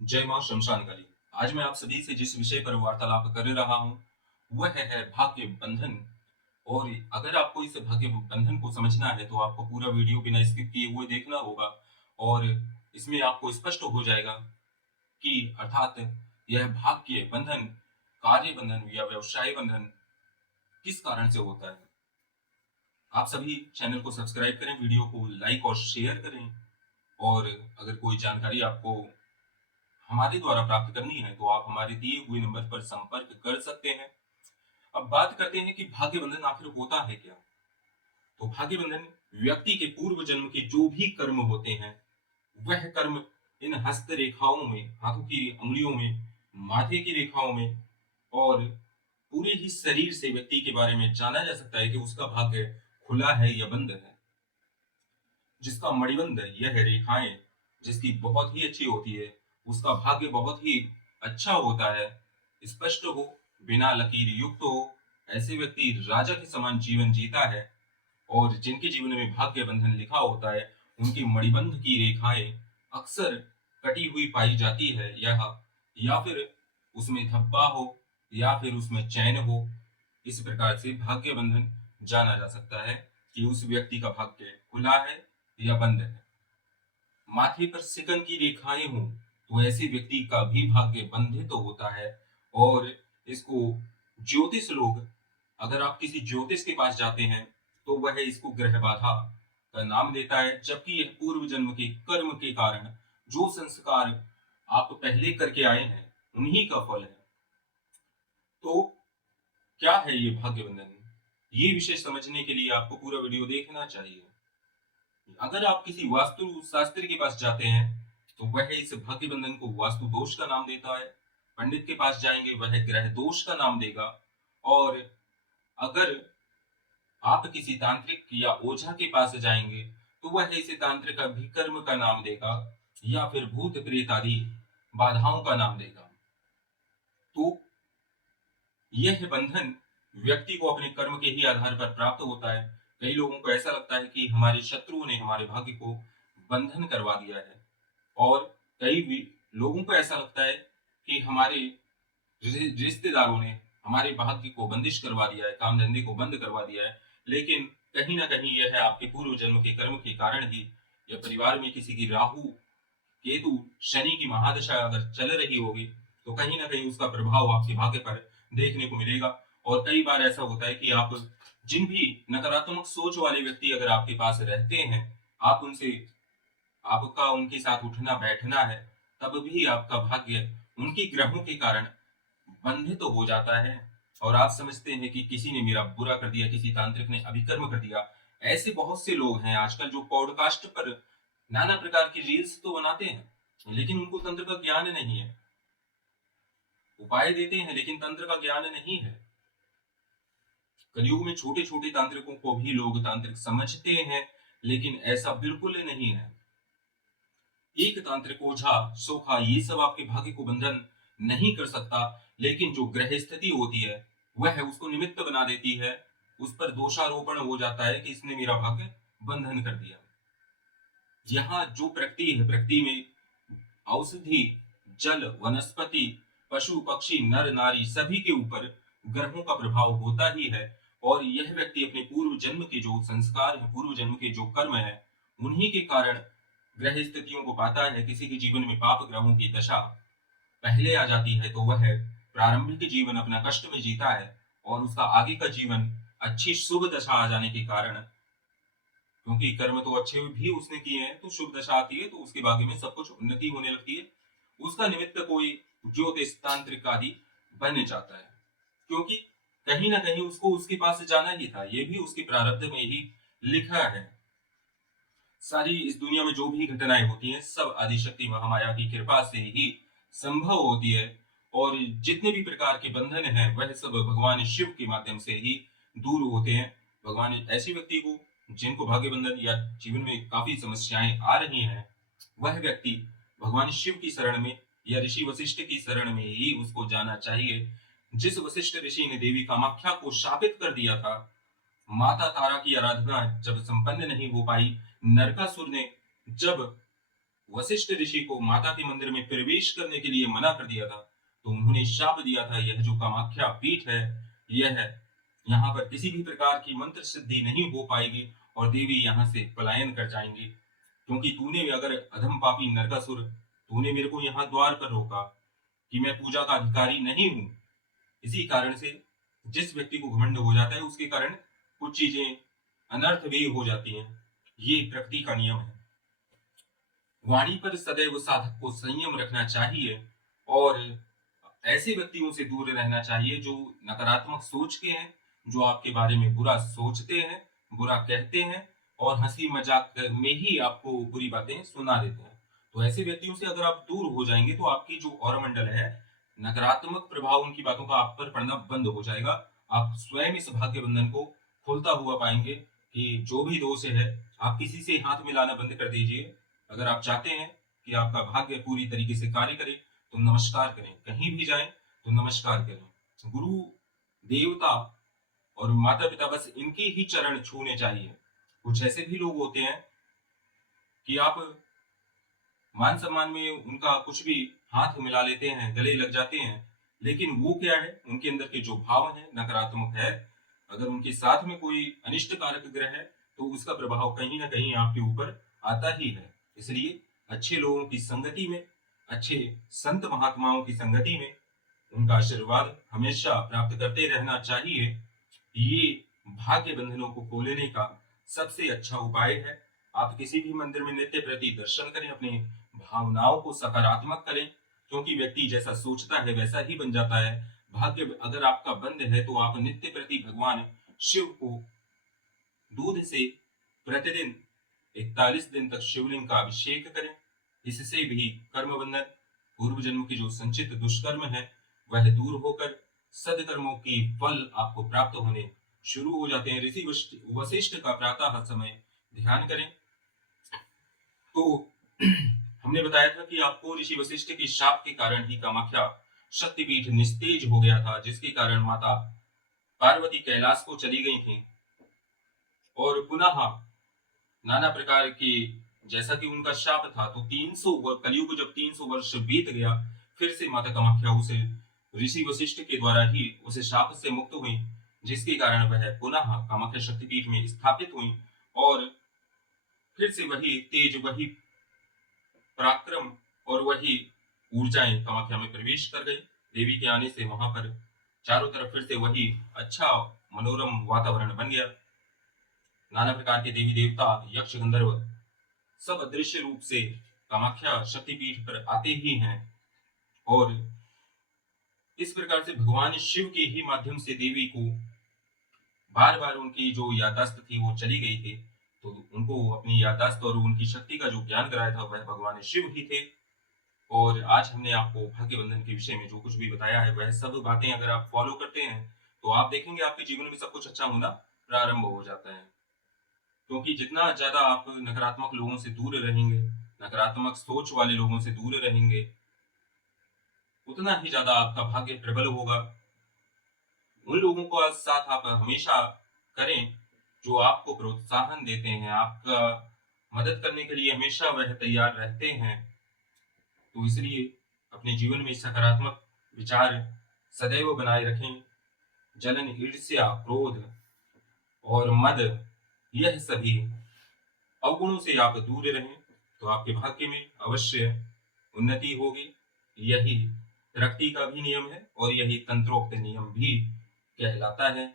जय मां शमशान काली। आज मैं आप सभी से जिस विषय पर वार्तालाप कर रहा हूं वह है भाग्य बंधन। और अगर आपको इस भाग्य बंधन को समझना है तो आपको पूरा वीडियो बिना स्किप किए हुए देखना होगा। और इसमें आपको स्पष्ट हो जाएगा कि अर्थात यह भाग्य बंधन, कार्य बंधन या व्यवसाय बंधन किस कारण से होता है। आप सभी चैनल को सब्सक्राइब करें, वीडियो को लाइक और शेयर करें। और अगर कोई जानकारी आपको हमारे द्वारा प्राप्त करनी है तो आप हमारे दिए हुए नंबर पर संपर्क कर सकते हैं। अब बात करते हैं कि भाग्य बंधन आखिर होता है क्या। तो भाग्य बंधन व्यक्ति के पूर्व जन्म के जो भी कर्म होते हैं वह कर्म इन हस्त रेखाओं में, हाथों की अंगुलियों में, माथे की रेखाओं में और पूरे ही शरीर से व्यक्ति के बारे में जाना जा सकता है कि उसका भाग्य खुला है या बंद है। जिसका मणिबंध यह रेखाएं जिसकी बहुत ही अच्छी होती है उसका भाग्य बहुत ही अच्छा होता है, स्पष्ट हो, बिना लकीर युक्त हो। ऐसे व्यक्ति राजा के समान जीवन जीता है। और जिनके जीवन में भाग्य बंधन लिखा होता है उनकी मणिबंध की रेखाएं अक्सर कटी हुई पाई जाती है, या फिर उसमें धब्बा हो या फिर उसमें चैन हो। इस प्रकार से भाग्य बंधन जाना जा सकता है कि उस व्यक्ति का भाग्य खुला है या बंद है। माथे पर सिकन की रेखाएं हों तो ऐसे व्यक्ति का भी भाग्य बंधित तो होता है। और इसको ज्योतिष लोग, अगर आप किसी ज्योतिष के पास जाते हैं तो वह इसको ग्रह बाधा का नाम देता है, जबकि यह पूर्व जन्म के कर्म के कारण जो संस्कार आप पहले करके आए हैं उन्हीं का फल है। तो क्या है ये भाग्य बंधन, ये विषय समझने के लिए आपको पूरा वीडियो देखना चाहिए। अगर आप किसी वास्तु शास्त्री के पास जाते हैं तो वह इस भाग्य बंधन को वास्तु दोष का नाम देता है। पंडित के पास जाएंगे वह ग्रह दोष का नाम देगा। और अगर आप किसी तांत्रिक या ओझा के पास जाएंगे तो वह इसे तांत्रिक अभिकर्म का नाम देगा या फिर भूत प्रेत आदि बाधाओं का नाम देगा। तो यह बंधन व्यक्ति को अपने कर्म के ही आधार पर प्राप्त होता है। कई लोगों को ऐसा लगता है कि हमारे शत्रुओं ने हमारे भाग्य को बंधन करवा दिया है। और कई भी लोगों को ऐसा लगता है कि हमारे रिश्तेदारों ने हमारे भाग्य को बंदिश करवा दिया है, काम धंधे को बंद करवा दिया है। लेकिन कहीं ना कहीं यह है आपके पूर्व जन्म के कर्म के कारण ही, या परिवार में किसी की राहु केतु शनि की महादशा अगर चल रही होगी तो कहीं ना कहीं उसका प्रभाव आपके भाग्य पर देखने को मिलेगा। और कई बार ऐसा होता है कि आप जिन भी नकारात्मक सोच वाले व्यक्ति अगर आपके पास रहते हैं, आप उनसे, आपका उनके साथ उठना बैठना है, तब भी आपका भाग्य उनके ग्रहों के कारण बंधित तो हो जाता है। और आप समझते हैं कि किसी ने मेरा बुरा कर दिया, किसी तांत्रिक ने अभिकर्म कर दिया। ऐसे बहुत से लोग हैं आजकल जो पॉडकास्ट पर नाना प्रकार की रील्स तो बनाते हैं लेकिन उनको तंत्र का ज्ञान नहीं है। उपाय देते हैं लेकिन तंत्र का ज्ञान नहीं है। कलयुग में छोटे छोटे तांत्रिकों को भी लोग तांत्रिक समझते हैं, लेकिन ऐसा बिल्कुल नहीं है। एक तांत्रिक ओझा सोखा ये सब आपके भाग्य को बंधन नहीं कर सकता, लेकिन जो ग्रह स्थिति होती है वह उसको निमित्त बना देती है। उस पर दोषारोपण हो जाता है कि इसने मेरा भाग्य बंधन कर दिया। यहाँ जो प्रकृति है, प्रकृति में औषधि, जल, वनस्पति, पशु पक्षी, नर नारी सभी के ऊपर ग्रहों का प्रभाव होता ही है। और यह व्यक्ति अपने पूर्व जन्म के जो संस्कार है, पूर्व जन्म के जो कर्म है, उन्हीं के कारण ग्रह स्थितियों को पाता है। किसी के जीवन में पाप ग्रहों की दशा पहले आ जाती है तो वह प्रारंभिक जीवन अपना कष्ट में जीता है। और उसका आगे का जीवन अच्छी शुभ दशा आ जाने के कारण, क्योंकि कर्म तो अच्छे भी उसने किए हैं, तो शुभ दशा आती है तो उसके भाग्य में सब कुछ उन्नति होने लगती है। उसका निमित्त कोई ज्योतिष तांत्रिक आदि बन जाता है, क्योंकि कहीं ना कहीं उसको उसके पास जाना ही था। ये भी उसके प्रारब्ध में ही लिखा है। सारी इस दुनिया में जो भी घटनाएं होती हैं सब आदिशक्ति महामाया की कृपा से ही संभव होती है। और जितने भी प्रकार के बंधन हैं वह सब भगवान शिव के माध्यम से ही दूर होते हैं। भगवान ऐसे व्यक्ति को, जिनको भाग्य बंधन या जीवन में काफी समस्याएं आ रही हैं, वह व्यक्ति भगवान शिव की शरण में या ऋषि वशिष्ठ की शरण में ही उसको जाना चाहिए। जिस वशिष्ठ ऋषि ने देवी कामाख्या को शापित कर दिया था, माता तारा की आराधना जब संपन्न नहीं हो पाई, नरकासुर ने जब वशिष्ठ ऋषि को माता के मंदिर में प्रवेश करने के लिए मना कर दिया था, तो उन्होंने शाप दिया था, यह जो कामाख्या पीठ है, यह है, यहाँ पर किसी भी प्रकार की मंत्र सिद्धि नहीं हो पाएगी और देवी यहाँ से पलायन कर जाएंगी, क्योंकि तूने अगर अधम पापी नरकासुर, तूने मेरे को यहाँ द्वार पर रोका कि मैं पूजा का अधिकारी नहीं हूं। इसी कारण से जिस व्यक्ति को घमंड हो जाता है उसके कारण कुछ चीजें अनर्थ भी हो जाती हैं। ये प्रकृति का नियम है। वाणी पर सदैव साधक को संयम रखना चाहिए और ऐसे व्यक्तियों से दूर रहना चाहिए जो नकारात्मक सोच के हैं, जो आपके बारे में बुरा सोचते हैं, बुरा कहते हैं और हंसी मजाक में ही आपको बुरी बातें सुना देते हैं। तो ऐसे व्यक्तियों से अगर आप दूर हो जाएंगे तो आपकी जो और मंडल है, नकारात्मक प्रभाव उनकी बातों का आप पर पड़ना बंद हो जाएगा। आप स्वयं इस भाग्य बंधन को खोलता हुआ पाएंगे कि जो भी दोष है आप किसी से हाथ मिलाना बंद कर दीजिए। अगर आप चाहते हैं कि आपका भाग्य पूरी तरीके से कार्य करे तो नमस्कार करें, कहीं भी जाएं तो नमस्कार करें। गुरु, देवता और माता पिता, बस इनके ही चरण छूने चाहिए। कुछ ऐसे भी लोग होते हैं कि आप मान सम्मान में उनका कुछ भी हाथ मिला लेते हैं, गले लग जाते हैं, लेकिन वो क्या है, उनके अंदर के जो भाव है नकारात्मक है। अगर उनके साथ में कोई अनिष्ट कारक ग्रह है तो उसका प्रभाव कहीं ना कहीं आपके ऊपर आता ही है। इसलिए अच्छे लोगों की संगति में, अच्छे संत महात्माओं की संगति में उनका आशीर्वाद हमेशा प्राप्त करते रहना चाहिए। ये भाग्य बंधनों को खोलने का सबसे अच्छा उपाय है। आप किसी भी मंदिर में नित्य प्रति दर्शन करें, अपनी भावनाओं को सकारात्मक करें, क्योंकि व्यक्ति जैसा सोचता है वैसा ही बन जाता है। भाग्य अगर आपका बंद है तो आप नित्य प्रति भगवान शिव को दूध से प्रतिदिन 41 दिन तक शिवलिंग का अभिषेक करें। इससे भी कर्म बंधन, पूर्व जन्म के जो संचित दुष्कर्म है वह दूर होकर सदकर्मों की फल आपको प्राप्त होने शुरू हो जाते हैं। ऋषि वशिष्ठ का प्रातः समय ध्यान करें। तो हमने बताया था कि आपको ऋषि वशिष्ठ के शाप के कारण ही कामाख्या शक्तिपीठ निस्तेज हो गया था, जिसके कारण माता पार्वती कैलाश को चली गई थी और पुनः नाना प्रकार की, जैसा कि उनका शाप था, तो 300 कलयुग जब 300 वर्ष बीत गया, फिर से माता कामाख्या उसे ऋषि वशिष्ठ के द्वारा ही उसे शाप से मुक्त हुई, जिसके कारण वह पुनः कामाख्या शक्तिपीठ में स्थापित हुई और फिर से वही तेज, वही पराक्रम और वही ऊर्जाएं कामाख्या में प्रवेश कर गई। देवी के आने से वहां पर चारों तरफ फिर से वही अच्छा मनोरम वातावरण बन गया। नाना प्रकार के देवी देवता, यक्ष, गंधर्व सब अदृश्य रूप से कामाख्या शक्तिपीठ पर आते ही हैं और इस प्रकार से भगवान शिव के ही माध्यम से देवी को बार बार उनकी जो याददाश्त थी वो चली गई थी, तो उनको अपनी याददाश्त और उनकी शक्ति का जो ज्ञान कराया था वह भगवान शिव ही थे। और आज हमने आपको भाग्य बंधन के विषय में जो कुछ भी बताया है वह सब बातें अगर आप फॉलो करते हैं तो आप देखेंगे आपके जीवन में सब कुछ अच्छा होना प्रारंभ हो जाता है। क्योंकि जितना ज्यादा आप नकारात्मक लोगों से दूर रहेंगे, नकारात्मक सोच वाले लोगों से दूर रहेंगे, उतना ही ज्यादा आपका भाग्य प्रबल होगा। उन लोगों को साथ आप हमेशा करें जो आपको प्रोत्साहन देते हैं, आपका मदद करने के लिए हमेशा वह तैयार रहते हैं। तो इसलिए अपने जीवन में सकारात्मक विचार सदैव बनाए रखें। जलन, ईर्ष्या, क्रोध और मद, यह सभी अवगुणों से आप दूर रहें तो आपके भाग्य में अवश्य उन्नति होगी। यही प्रकृति का भी नियम है और यही तंत्रोक्त नियम भी कहलाता है।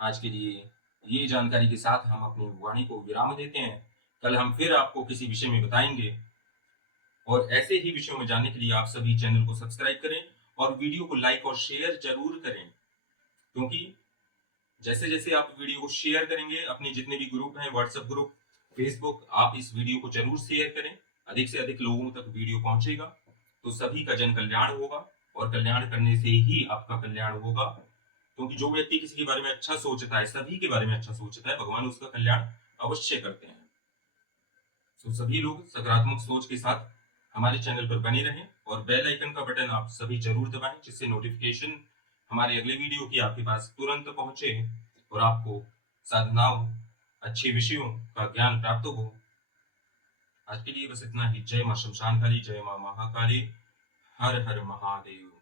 आज के लिए ये जानकारी के साथ हम अपनी वाणी को विराम देते हैं। कल हम फिर आपको किसी विषय में बताएंगे और ऐसे ही विषयों में जानने के लिए आप सभी चैनल को सब्सक्राइब करें और वीडियो को लाइक और शेयर जरूर करें, क्योंकि जैसे जैसे आप वीडियो को शेयर करेंगे, अपने जितने भी ग्रुप हैं, व्हाट्सएप ग्रुप, फेसबुक, आप इस वीडियो को जरूर शेयर करें। अधिक से अधिक लोगों तक वीडियो पहुंचेगा तो सभी का जन कल्याण होगा और कल्याण करने से ही आपका कल्याण होगा। क्योंकि जो व्यक्ति किसी के बारे में अच्छा सोचता है, सभी के बारे में अच्छा सोचता है, भगवान उसका कल्याण अवश्य करते हैं। तो सभी लोग सकारात्मक सोच के साथ हमारे चैनल पर बने रहें और बेल आइकन का बटन आप सभी जरूर दबाएं, जिससे नोटिफिकेशन हमारे अगले वीडियो की आपके पास तुरंत पहुंचे और आपको साधनाओं, अच्छे विषयों का ज्ञान प्राप्त हो। आज के लिए बस इतना ही। जय मां शमशान काली, जय मां महाकाली, हर हर महादेव।